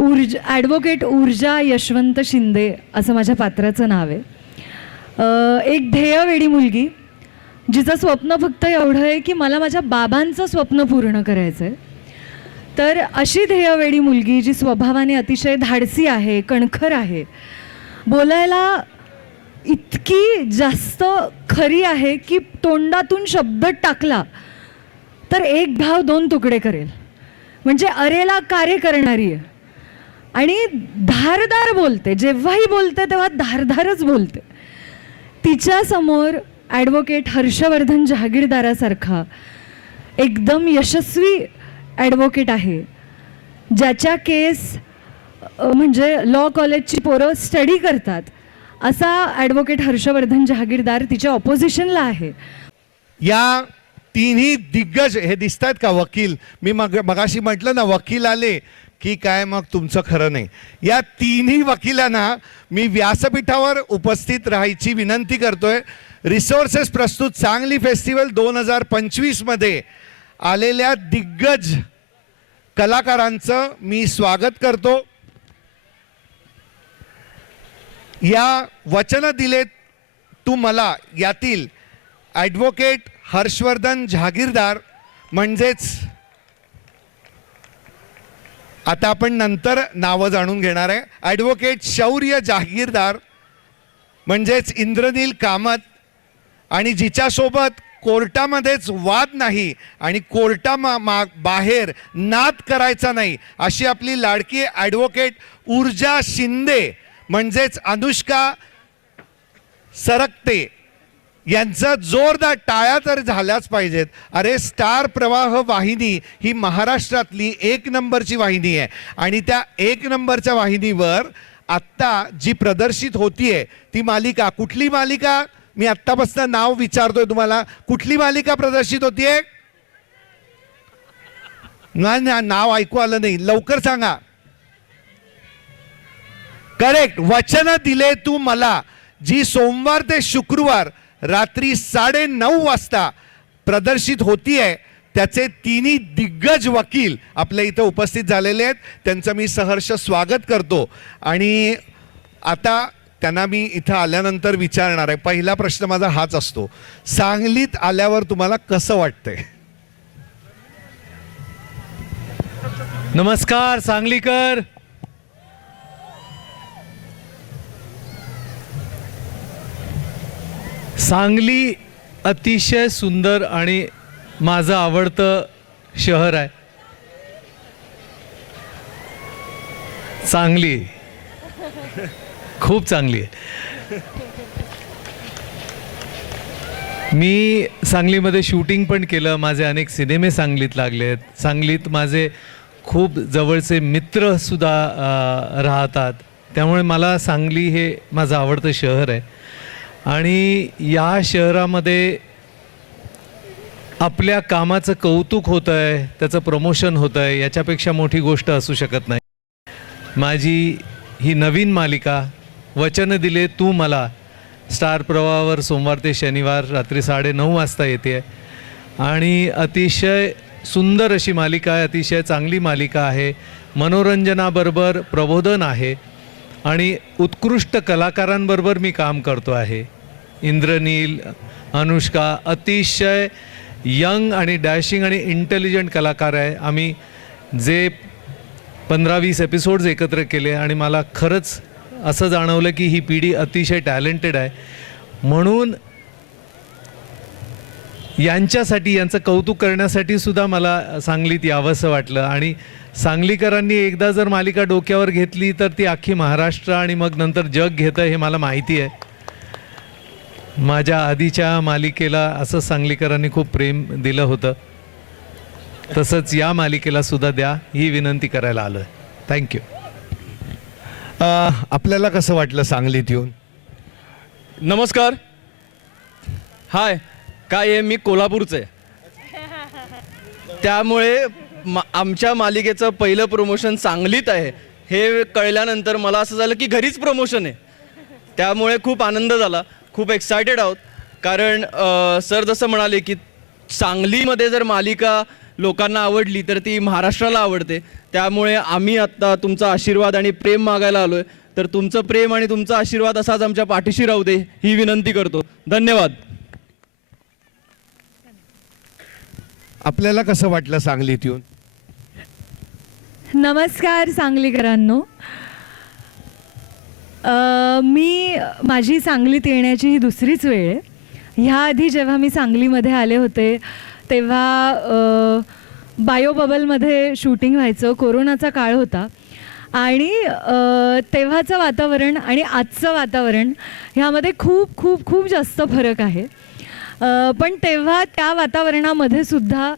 Wurtz advocate ऊर्जा यशवंत शिंदे असं माझ्या पात्राचं नाव आहे. एक ध्येयवेडी मुलगी जिचं स्वप्न फक्त एवढं आहे की मला माझ्या बाबांचं स्वप्न पूर्ण करायचं आहे तर अशी ध्येयवेडी मुलगी जी स्वभावाने अतिशय धाडसी आहे कणखर आहे बोलायला इतकी जास्त खरी आहे की तोंडातून शब्द टाकला तर एक भाव दोन तुकडे करेल. म्हणजे अरेला कार्य करणारी आहे. आणि धारदार बोलते. जेव्हाही बोलते तेव्हा धारधारच बोलते. तिच्यासमोर ॲडव्होकेट हर्षवर्धन जहागीरदारासारखा एकदम यशस्वी ॲडव्होकेट आहे. ज्याच्या केस म्हणजे लॉ कॉलेजची पोरं स्टडी करतात. असा ॲडव्होकेट हर्षवर्धन जहागीरदार तिच्या ऑपोजिशनला आहे. या तिन्ही दिग्गज हे दिसत आहेत का वकील? मी मग मगाशी म्हटलं ना वकील आले की काय मग तुमचं खरं नाही. या तिन्ही वकिलांना मी व्यासपीठावर उपस्थित राहायची विनंती करतोय. रिसोर्सेस प्रस्तुत सांगली फेस्टिवल दोन हजार पंचवीसमध्ये आलेल्या दिग्गज कलाकारांचं मी स्वागत करतो. या वचन दिलेत तू मला यातील ॲडव्होकेट हर्षवर्धन जहागीरदार म्हणजेच आता आपण नंतर नावं जाणून घेणार आहे. ॲडव्होकेट शौर्य जहागीरदार म्हणजेच इंद्रनील कामत आणि जिच्यासोबत कोर्टामध्येच वाद नाही आणि कोर्टा मा मा बाहेर नाद करायचा नाही अशी आपली लाडकी ॲडव्होकेट ऊर्जा शिंदे म्हणजेच अनुष्का सरकते. यांचा जोरदार टाळ्या तर झाल्याच पाहिजेत. अरे स्टार प्रवाह वाहिनी ही महाराष्ट्रातली एक नंबरची वाहिनी आहे. आणि त्या एक नंबरच्या वाहिनीवर आत्ता जी प्रदर्शित होतीये ती मालिका कुठली मालिका? मी आत्तापासून नाव विचारतोय तुम्हाला. कुठली मालिका प्रदर्शित होतीये? नाही ना नाव ऐकू आलं नाही. लवकर सांगा. करेक्ट वचन दिले तू मला. जी सोमवार ते शुक्रवार रात्री साडे नऊ वाजता प्रदर्शित होती आहे त्याचे तिन्ही दिग्गज वकील आपल्या इथं उपस्थित झालेले आहेत. त्यांचं मी सहर्ष स्वागत करतो. आणि आता त्यांना मी इथं आल्यानंतर विचारणार आहे. पहिला प्रश्न माझा हाच असतो. सांगलीत आल्यावर तुम्हाला कसं वाटतंय? नमस्कार सांगलीकर. सांगली अतिशय सुंदर आणि माझं आवडतं शहर आहे. चांगली खूप चांगली आहे. मी सांगलीमध्ये शूटिंग पण केलं माझे अनेक सिनेमे सांगलीत लागले आहेत. सांगलीत माझे खूप जवळचे मित्रसुद्धा राहतात. त्यामुळे मला सांगली हे माझं आवडतं शहर आहे. आणि या शहरामध्ये आपल्या कामाचं कौतुक होतं आहे त्याचं प्रमोशन होतं आहे याच्यापेक्षा मोठी गोष्ट असू शकत नाही. माझी ही नवीन मालिका वचन दिले तू मला. स्टार प्रवाहावर सोमवार ते शनिवार रात्री साडे नऊ वाजता येते. आणि अतिशय सुंदर अशी मालिका आहे अतिशय चांगली मालिका आहे. मनोरंजनाबरोबर प्रबोधन आहे. आणि उत्कृष्ट कलाकारांबरोबर मी काम करतो आहे. इंद्रनील अनुष्का अतिशय यंग आणि डॅशिंग आणि इंटेलिजंट कलाकार आहे. आम्ही जे पंधरा वीस एपिसोड्स एकत्र केले आणि मला खरंच असं जाणवलं की ही पिढी अतिशय टॅलेंटेड आहे. म्हणून यांच्यासाठी यांचं कौतुक करण्यासाठी सुद्धा मला सांगलीत यावंसं वाटलं. आणि सांगलीकरांनी एकदा जर मालिका डोक्यावर घेतली तर ती अख्खी महाराष्ट्र आणि मग नंतर जग घेतं हे मला माहिती आहे. माझ्या आधीच्या मालिकेला असं सांगलीकरांनी खूप प्रेम दिलं होतं. तसंच या मालिकेला सुद्धा द्या ही विनंती करायला आलो आहे थँक्यू आपल्याला कसं वाटलं सांगलीत येऊन? नमस्कार. हाय काय आहे? मी कोल्हापूरचं. आहे त्यामुळे मा आमच्या मालिकेचं पहिलं प्रमोशन सांगलीत आहे. हे कळल्यानंतर मला असं झालं की घरीच प्रमोशन आहे. त्यामुळे खूप आनंद झाला. खूप एक्सायटेड आहोत. कारण सर जसं म्हणाले की सांगलीमध्ये जर मालिका लोकांना आवडली तर ती महाराष्ट्राला आवडते. त्यामुळे आम्ही आत्ता तुमचा आशीर्वाद आणि प्रेम मागायला आलोय. तर तुमचं प्रेम आणि तुमचा आशीर्वाद असाच आमच्या पाठीशी राहू दे ही विनंती करतो. धन्यवाद. आपल्याला कसं वाटलं सांगलीत येऊन नमस्कार सांगलीकरांनो. अ, मी माझी सांगलीत येण्याची ही दुसरीच वेळ आहे. ह्याआधी जेव्हा मी सांगलीमध्ये आले होते तेव्हा अ, बायो बबलमध्ये शूटिंग व्हायचं कोरोनाचा काळ होता. आणि अ, तेव्हाचं वातावरण आणि आजचं वातावरण ह्यामध्ये खूप खूप खूप जास्त फरक आहे. अ, पण तेव्हा त्या वातावरणामध्ये सुद्धा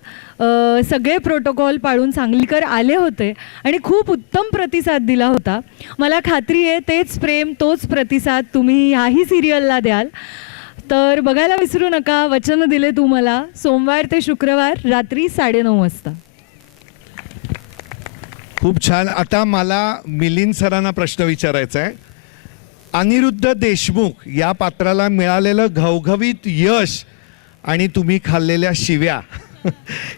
सगळे प्रोटोकॉल पाळून सांगलीकर आले होते आणि खूप उत्तम प्रतिसाद दिला होता. मला खात्री आहे तेच प्रेम तोच प्रतिसाद तुम्ही ह्याही सिरियलला द्याल. तर बघायला विसरू नका वचन दिले तू मला. सोमवार ते शुक्रवार रात्री साडेनऊ वाजता. खूप छान. आता मला मिलिंद सरांना प्रश्न विचारायचा आहे. अनिरुद्ध देशमुख या पात्राला मिळालेलं घवघवीत यश आणि तुम्ही खाल्लेल्या शिव्या.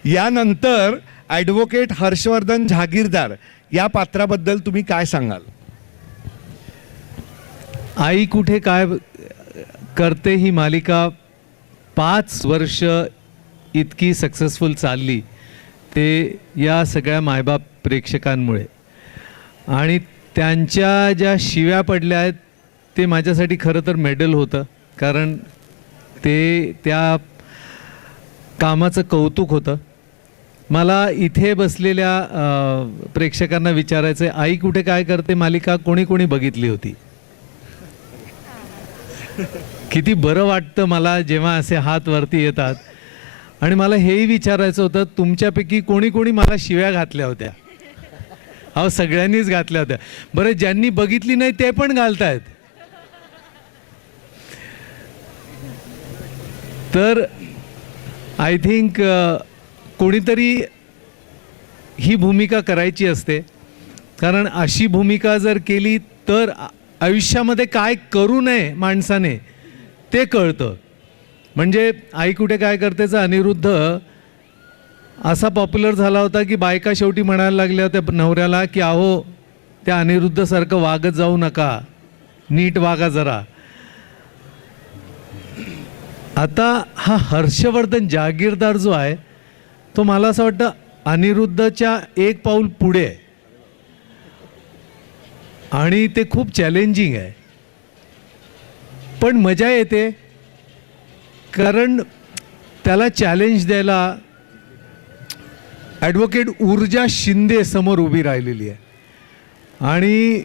यानंतर ॲडव्होकेट हर्षवर्धन जहागीरदार या पात्राबद्दल तुम्ही काय सांगाल? आई कुठे काय करते ही मालिका पाच वर्ष इतकी सक्सेसफुल चालली ते या सगळ्या मायबाप प्रेक्षकांमुळे. आणि त्यांच्या ज्या शिव्या पडल्या आहेत ते माझ्यासाठी खरं तर मेडल होतं कारण ते त्या कामाचं कौतुक होतं. मला इथे बसलेल्या प्रेक्षकांना विचारायचं आहे आई कुठे काय करते मालिका? कोणी कोणी बघितली होती? किती बरं वाटतं मला जेव्हा असे हात वरती येतात. आणि मला हेही विचारायचं होतं तुमच्यापैकी कोणी कोणी मला शिव्या घातल्या होत्या? अहो सगळ्यांनीच घातल्या होत्या. बरं ज्यांनी बघितली नाही ते पण घालतायत. तर आय थिंक uh, कोणीतरी ही भूमिका करायची असते. कारण अशी भूमिका जर केली तर आयुष्यामध्ये काय करू नये माणसाने ते कळतं. म्हणजे आई कुठे काय करतेचं अनिरुद्ध असा पॉप्युलर झाला होता की बायका शेवटी म्हणायला लागल्या होत्या नवऱ्याला की अहो त्या अनिरुद्धसारखं वागत जाऊ नका. नीट वागा जरा. आता हा हर्षवर्धन जागीरदार जो आहे तो मला असं वाटतं अनिरुद्धच्या एक पाऊल पुढे आहे. आणि ते खूप चॅलेंजिंग आहे. पण मजा येते कारण त्याला चॅलेंज द्यायला ॲडव्होकेट ऊर्जा शिंदे समोर उभी राहिलेली आहे. आणि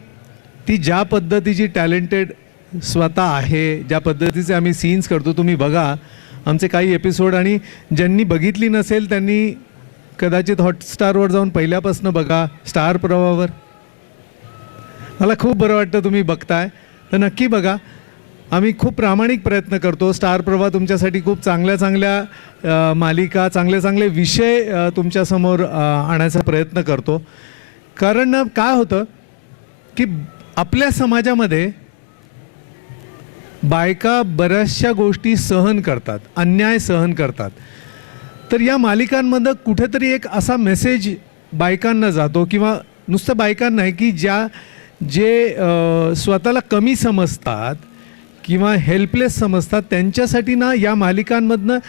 ती ज्या पद्धतीची टॅलेंटेड स्वतः आहे ज्या पद्धतीचे आम्ही सीन्स करतो तुम्ही बघा. आमचे काही एपिसोड आणि ज्यांनी बघितली नसेल त्यांनी कदाचित हॉटस्टारवर जाऊन पहिल्यापासून बघा स्टार प्रवाहावर. मला खूप बरं वाटतं तुम्ही बघताय. तर नक्की बघा. आम्ही खूप प्रामाणिक प्रयत्न करतो. स्टार प्रवाह तुमच्यासाठी खूप चांगल्या चांगल्या मालिका चांगले चांगले विषय तुमच्यासमोर आणायचा प्रयत्न करतो. कारण काय होतं की आपल्या समाजामध्ये बायका बऱ्याचशा गोष्टी सहन करतात अन्याय सहन करतात. तर या मालिकांमधनं कुठेतरी एक असा मेसेज बायकांना जातो किंवा नुसतं बायकांना आहे की ज्या जे स्वतःला कमी समजतात किंवा हेल्पलेस समजतात त्यांच्यासाठी ना या मालिकांमधनं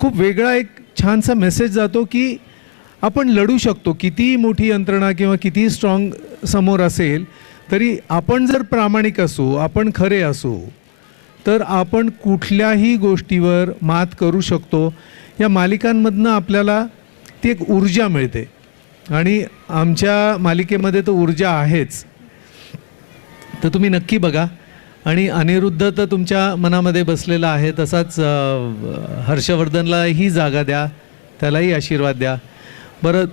खूप वेगळा एक छानसा मेसेज जातो की आपण लढू शकतो. कितीही मोठी यंत्रणा किंवा कितीही स्ट्रॉंग समोर असेल तरी आपण जर प्रामाणिक असू आपण खरे असू तर आपण कुठल्याही गोष्टीवर मात करू शकतो. या मालिकांमधनं आपल्याला ती एक ऊर्जा मिळते. आणि आमच्या मालिकेमध्ये तर ऊर्जा आहेच. तर तुम्ही नक्की बघा. आणि अनिरुद्ध तर तुमच्या मनामध्ये बसलेला आहे. तसाच हर्षवर्धनलाही जागा द्या. त्यालाही आशीर्वाद द्या. बरं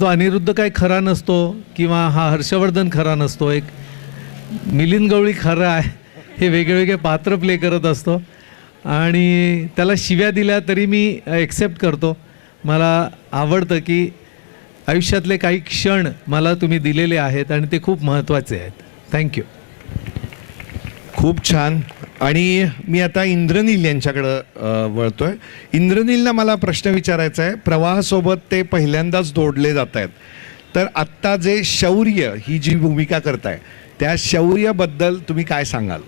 तो अनिरुद्ध काय खरा नसतो किंवा हा हर्षवर्धन खरा नसतो. एक मिलिंद गवळी खरं आहे. हे वेगवेगळे पात्र प्ले करत असतो. आणि त्याला शिव्या दिल्या तरी मी एक्सेप्ट करतो. मला आवडतं की आयुष्यातले काही क्षण मला तुम्ही दिलेले आहेत आणि ते खूप महत्त्वाचे आहेत. थँक्यू खूप छान. आणि मी आता इंद्रनील यांच्याकडं वळतो वळतोय. इंद्रनीलला मला प्रश्न विचारायचा आहे. प्रवाहासोबत ते पहिल्यांदाच जोडले जात आहेत तर आत्ता जे शौर्य ही जी भूमिका करताय त्या शौर्यबद्दल तुम्ही काय सांगाल?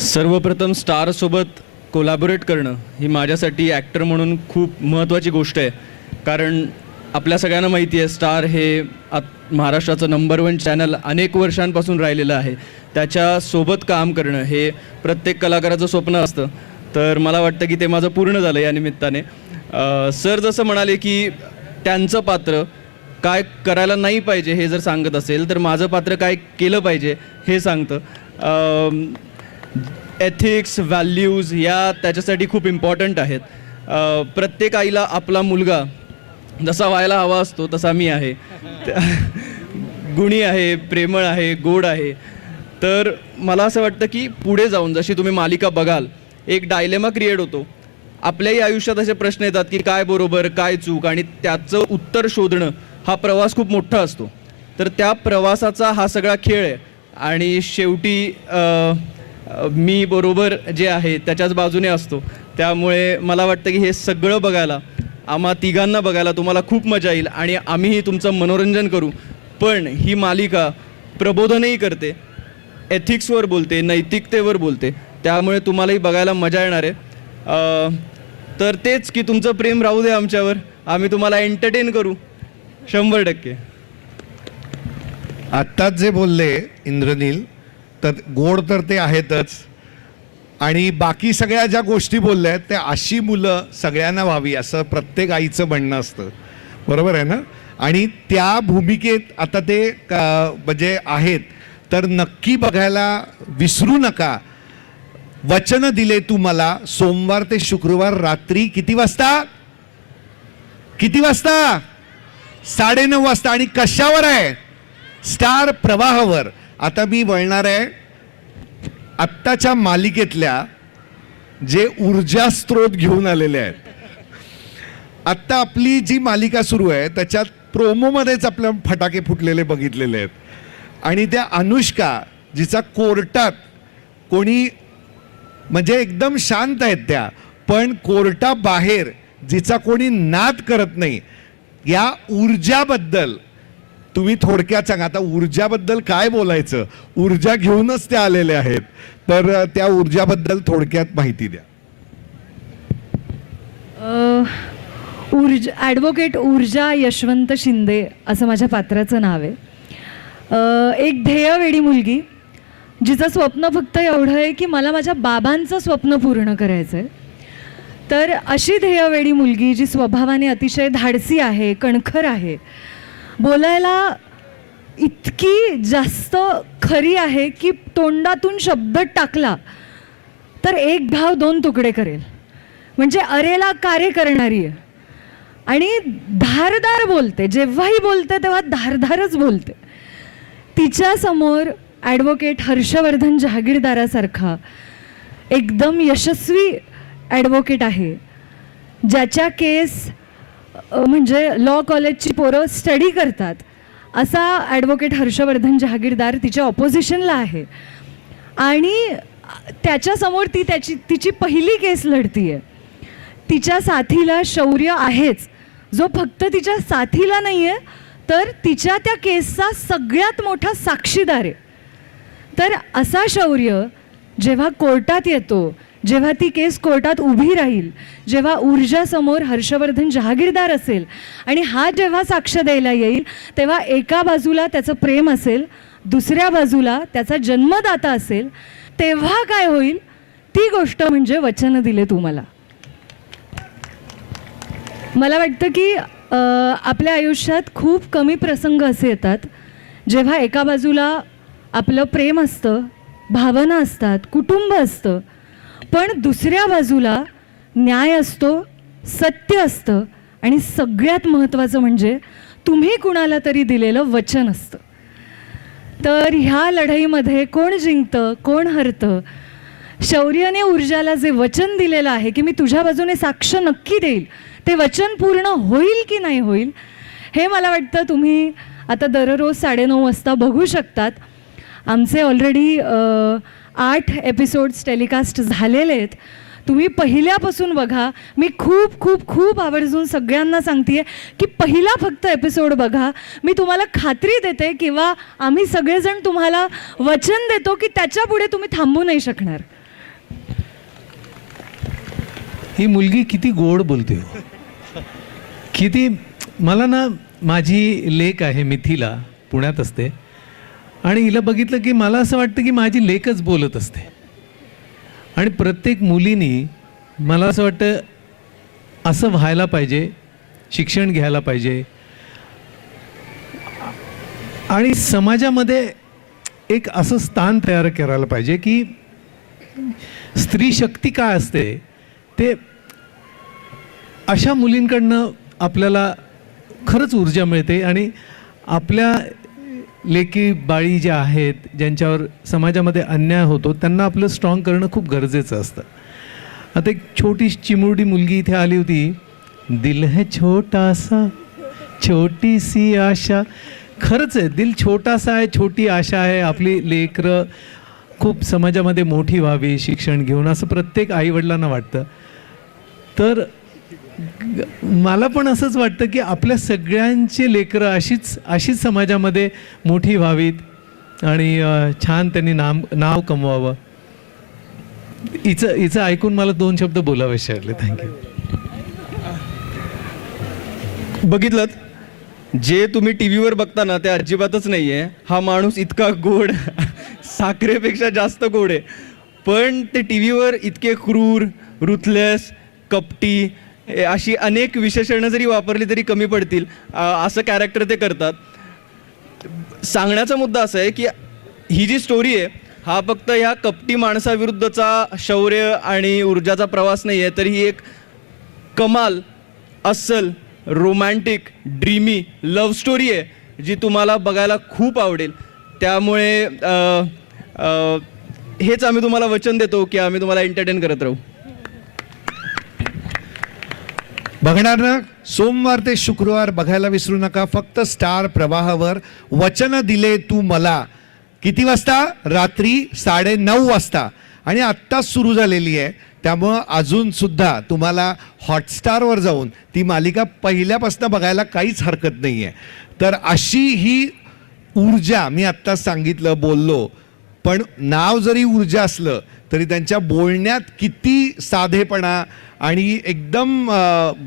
सर्वप्रथम स्टारसोबत कोलॅबोरेट करणं ही माझ्यासाठी ॲक्टर म्हणून खूप महत्त्वाची गोष्ट आहे. कारण आपल्या सगळ्यांना माहिती आहे स्टार हे आत महाराष्ट्राचं नंबर वन चॅनल अनेक वर्षांपासून राहिलेलं आहे. त्याच्यासोबत काम करणं हे प्रत्येक कलाकाराचं स्वप्न असतं. तर मला वाटतं की ते माझं पूर्ण झालं या निमित्ताने. सर जसं म्हणाले की त्यांचं पात्र काय करायला नाही पाहिजे हे जर सांगत असेल तर माझं पात्र काय केलं पाहिजे हे सांगतं. एथिक्स व्हॅल्यूज या त्याच्यासाठी खूप इम्पॉर्टंट आहेत. प्रत्येक आईला आपला मुलगा जसा व्हायला हवा असतो तसा मी आहे. त्या- गुणी आहे प्रेमळ आहे गोड आहे. तर मला असं वाटतं की पुढे जाऊन जशी तुम्ही मालिका बघाल एक डायलेमा क्रिएट होतो. आपल्याही आयुष्यात असे प्रश्न येतात की काय बरोबर काय चूक आणि त्याचं उत्तर शोधणं हा प्रवास खूप मोठा असतो. तर त्या प्रवासाचा हा सगळा खेळ आहे. आणि शेवटी मी बरोबर जे आहे त्याच्याच बाजूने असतो. त्यामुळे मला वाटतं की हे सगळं बघायला आम्हा तिघांना बघायला तुम्हाला खूप मजा येईल आणि आम्हीही तुमचं मनोरंजन करू. पण ही मालिका प्रबोधनही करते एथिक्सवर बोलते नैतिकतेवर बोलते. त्यामुळे तुम्हालाही बघायला मजा येणार आहे. तर तेच की तुमचं प्रेम राहू दे आमच्यावर. आम्ही तुम्हाला एंटरटेन करू. शंभर टक्के. आत्ताच जे बोलले इंद्रनील तर गोड तर ते आहेतच. आणि बाकी सगळ्या ज्या गोष्टी बोलल्या आहेत त्या अशी मुलं सगळ्यांना व्हावी असं प्रत्येक आईचं म्हणणं असतं. बरोबर आहे ना? आणि त्या भूमिकेत आता ते म्हणजे आहेत. तर नक्की बघायला विसरू नका. वचन दिले तू मला सोमवार ते शुक्रवार रात्री किती वाजता? किती वाजता? साडेनऊ वाजता आणि कशावर आहे? स्टार प्रवाहावर. आता मी वळणार आहे आत्ताच्या मालिकेतल्या जे ऊर्जा स्त्रोत घेऊन आलेले आहेत. आत्ता आपली जी मालिका सुरू आहे त्याच्यात प्रोमोमध्येच आपल्या फटाके फुटलेले बघितलेले आहेत. आणि त्या अनुष्का जिचा कोर्टात कोणी म्हणजे एकदम शांत आहेत त्या पण कोर्टाबाहेर जिचा कोणी नाद करत नाही या ऊर्जाबद्दल. तुम्ही थोडक्यात सांगा आता ऊर्जाबद्दल काय बोलायचं? ऊर्जा घेऊनच त्या आलेल्या आहेत. तर त्या ऊर्जाबद्दल थोडक्यात माहिती द्या. ऊर्जा ॲडव्होकेट ऊर्जा यशवंत शिंदे असं माझ्या पात्राचं नाव आहे. एक ध्येयवेडी मुलगी जिचं स्वप्न फक्त एवढं आहे की मला माझ्या बाबांचं स्वप्न पूर्ण करायचं आहे तर अशी ध्येयवेळी मुलगी जी स्वभावाने अतिशय धाडसी आहे कणखर आहे बोलायला इतकी जास्त खरी आहे की तोंडातून शब्द टाकला तर एक भाव दोन तुकडे करेल. म्हणजे अरेला कार्य करणारी आहे. आणि धारदार बोलते. जेव्हाही बोलते तेव्हा धारदारच बोलते. तिच्यासमोर ॲडव्होकेट हर्षवर्धन जहागीरदारासारखा एकदम यशस्वी ॲडव्होकेट आहे. ज्याच्या केस म्हणजे लॉ कॉलेजची पोरं स्टडी करतात. असा ॲडव्होकेट हर्षवर्धन जहागीरदार तिच्या ऑपोजिशनला आहे. आणि त्याच्यासमोर ती त्याची तिची पहिली केस लढतीये. तिच्या साथीला शौर्य आहेच. जो फक्त तिच्या साथीला नाही आहे तर तिच्या त्या केसचा सगळ्यात मोठा साक्षीदार आहे. तर असा शौर्य जेव्हा कोर्टात येतो जेव्हा ती केस कोर्टात उभी राहील जेव्हा ऊर्जासमोर हर्षवर्धन जहागीरदार असेल आणि हा जेव्हा साक्ष द्यायला येईल तेव्हा एका बाजूला त्याचं प्रेम असेल दुसऱ्या बाजूला त्याचा जन्मदाता असेल तेव्हा काय होईल? ती गोष्ट म्हणजे वचन दिले तू मला. वाटतं की आपल्या आयुष्यात खूप कमी प्रसंग असे येतात जेव्हा एका बाजूला आपलं प्रेम असतं भावना असतात कुटुंब असतं पण दुसऱ्या बाजूला न्याय असतो सत्य असतं आणि सगळ्यात महत्त्वाचं म्हणजे तुम्ही कुणाला तरी दिलेलं वचन असतं. तर ह्या लढाईमध्ये कोण जिंकतं कोण हरतं? शौर्याने ऊर्जाला जे वचन दिलेलं आहे की मी तुझ्या बाजूने साक्ष नक्की देईल ते वचन पूर्ण होईल की नाही होईल हे मला वाटतं तुम्ही आता दररोज साडेनऊ वाजता बघू शकतात. आमचे ऑलरेडी आठ एपिसोड्स टेलिकास्ट झालेले आहेत. तुम्ही पहिल्यापासून बघा. मी खूप खूप खूप आवर्जून सगळ्यांना सांगतेय की पहिला फक्त एपिसोड बघा. मी तुम्हाला खात्री देते किंवा आम्ही सगळेजण तुम्हाला वचन देतो की त्याच्या पुढे तुम्ही थांबू नाही शकणार. ही मुलगी किती गोड बोलते हो. किती मला ना माझी लेक आहे मिथिला पुण्यात असते. आणि हिला बघितलं की मला असं वाटतं की माझी लेकच बोलत असते. आणि प्रत्येक मुलीनी मला असं वाटतं असं व्हायला पाहिजे शिक्षण घ्यायला पाहिजे. आणि समाजामध्ये एक असं स्थान तयार करायला पाहिजे की स्त्री शक्ती काय असते ते अशा मुलींकडनं आपल्याला खरंच ऊर्जा मिळते आणि आपल्या लेकी बाळी ज्या आहेत ज्यांच्यावर समाजामध्ये अन्याय होतो त्यांना आपलं स्ट्रॉंग करणं खूप गरजेचं असतं. आता एक छोटी चिमुरडी मुलगी इथे आली होती. दिल है छोटासा छोटी सी आशा. खरंच आहे दिल छोटासा आहे छोटी आशा आहे. आपली लेकरं खूप समाजामध्ये मोठी व्हावी शिक्षण घेऊन असं प्रत्येक आईवडिलांना वाटतं. तर मला पण असंच वाटतं की आपल्या सगळ्यांची लेकरं अशीच अशीच समाजामध्ये मोठी व्हावीत आणि छान त्यांनी नाम नाव कमवावं. हिचं हिचं ऐकून मला दोन शब्द बोलावेसे वाटले थँक्यू बघितलं जे तुम्ही टी व्हीवर बघता ना ते अजिबातच नाही आहे हा माणूस इतका गोड साखरेपेक्षा जास्त गोड आहे. पण ते टी व्हीवर इतके क्रूर रुथलेस कपटी अशी अनेक विशेषणं जरी वापरली तरी कमी पडतील. असं कॅरेक्टर ते करतात. सांगण्याचा मुद्दा असा आहे की ही जी स्टोरी आहे हा फक्त ह्या कपटी माणसाविरुद्धचा शौर्य आणि ऊर्जाचा प्रवास नाही आहे तर ही एक कमाल अस्सल रोमॅन्टिक ड्रीमी लव्ह स्टोरी आहे जी तुम्हाला बघायला खूप आवडेल. त्यामुळे हेच आम्ही तुम्हाला वचन देतो की आम्ही तुम्हाला एंटरटेन करत राहू. बघणार ना? सोमवार ते शुक्रवार बघायला विसरू नका. फक्त स्टार प्रवाहावर वचन दिले तू मला. किती वाजता? रात्री साडे नऊ वाजता. आणि आत्ताच सुरू झालेली आहे. त्यामुळं अजून सुद्धा तुम्हाला हॉटस्टारवर जाऊन ती मालिका पहिल्यापासून बघायला काहीच हरकत नाही आहे तर अशी ही ऊर्जा मी आत्ताच सांगितलं बोललो. पण नाव जरी ऊर्जा असलं तरी त्यांच्या बोलण्यात किती साधेपणा आणि एकदम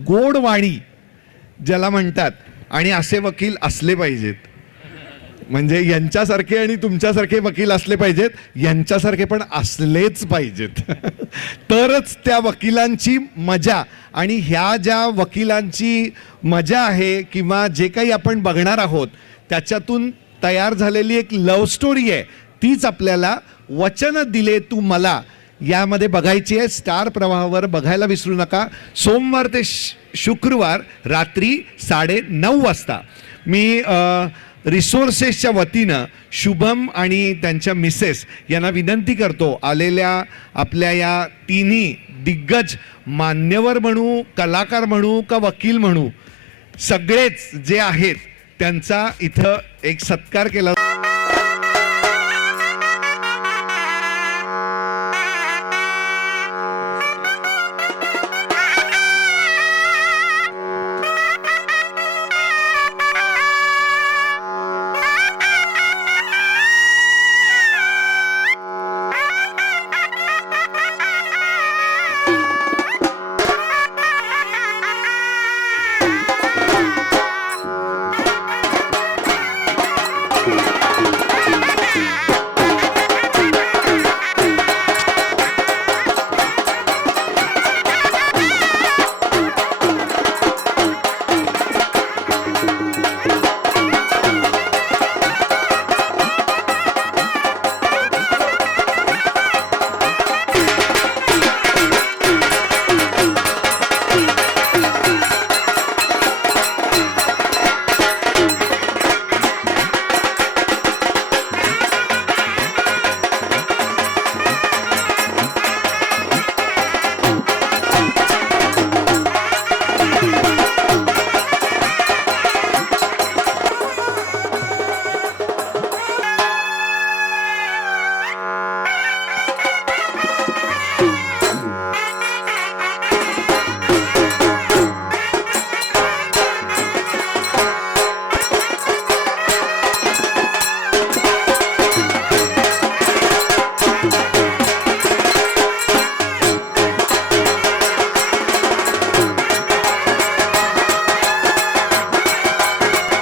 गोड वाणी ज्याला म्हणतात. आणि असे वकील असले पाहिजेत. म्हणजे यांच्यासारखे आणि तुमच्यासारखे वकील असले पाहिजेत. यांच्यासारखे पण असलेच पाहिजेत. तरच त्या वकिलांची मजा आणि ह्या ज्या वकिलांची मजा आहे किंवा जे काही आपण बघणार आहोत त्याच्यातून तयार झालेली एक लव्ह स्टोरी आहे. तीच आपल्याला वचन दिले तू मला. यामध्ये बघायची आहे स्टार प्रवाहावर बघायला विसरू नका. सोमवार ते श- शुक्रवार रात्री साडे नऊ वाजता. मी रिसोर्सेसच्या वतीनं शुभम आणि त्यांच्या मिसेस यांना विनंती करतो आलेल्या आपल्या या तिन्ही दिग्गज मान्यवर म्हणू कलाकार म्हणू का वकील म्हणू सगळेच जे आहेत त्यांचा इथं एक सत्कार केला